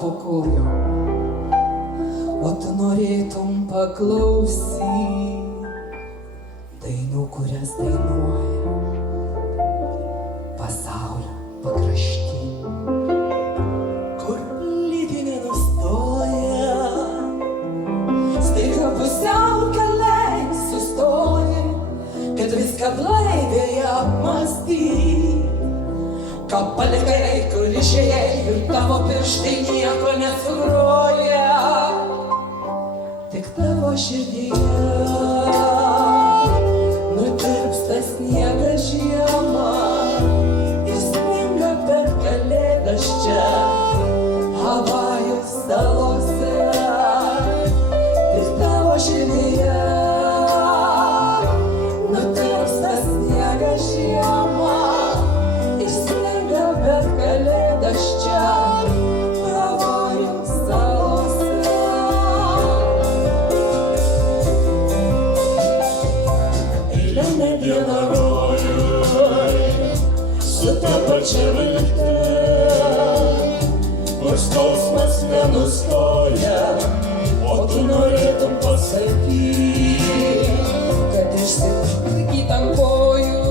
po kojų, o tu norėtum paklausyt dainų, kurias dainuoja pasaulio pakrašty, kur lygiai nenustoja, staiga pusiaukelėj sustoji, kad viską blaiviai apmąstyt. Ką palikai, kur išėjai, ir tavo pirštai nieko nesugroja, tik tavo širdyje nutirpsta sniegas žiemą ir sninga per kalėdas čia, Havajų salose. Tik tavo širdyje nutirpsta sniegas žiemą ir sninga per kalėdas čia, Havajų salose. Eilinę dieną rojuj su ta pačia viltim, kur skausmas nenustoja, o tu norėtum pasakyti, kad išsilaikyt ant kojų,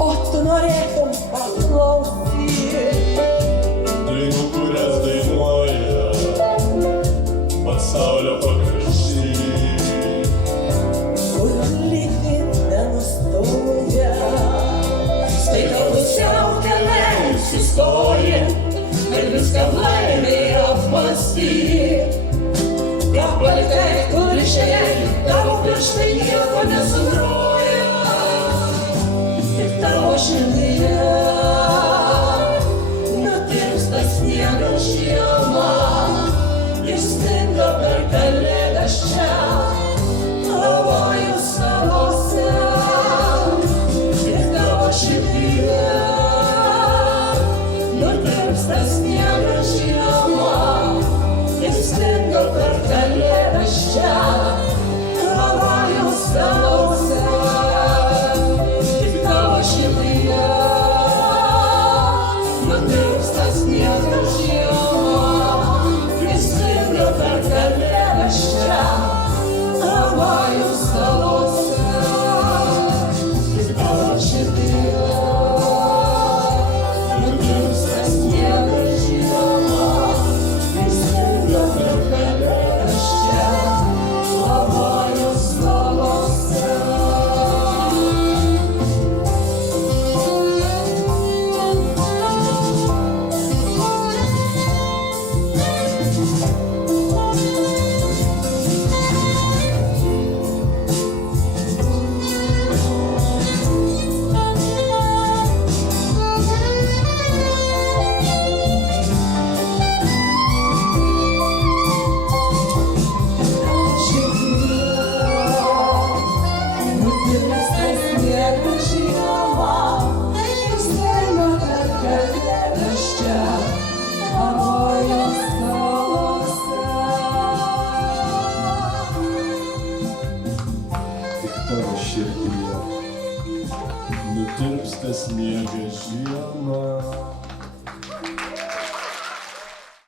o tu norėtum paklausyti dainų, kurias dainuoja pasaulio pakrašty, kur lygiai nenustoja, staiga pusiaukelėj sustoji, ir viską blaiviai apmąstyt. Ką palikai, kur išėjai, tavo pirštai nieko nesugroja, tik tavo širdyje nutirpsta sniegas žiemą ir sninga per kalėdas čia, Havajų salose. Tik tavo širdyje nutirpsta sniegas žiemą ir sninga per kalėdas čia, Havajų salose. Tik tavo širdyje nutirpsta sniegas žiemą ir sninga per kalėdas čia, Havajų salose. Tik tavo širdyje nutirpsta sniegas žiemą ir sninga per kalėdas čia, Havajų salose. tik tavo širdyje nutirpsta sniegas žiemą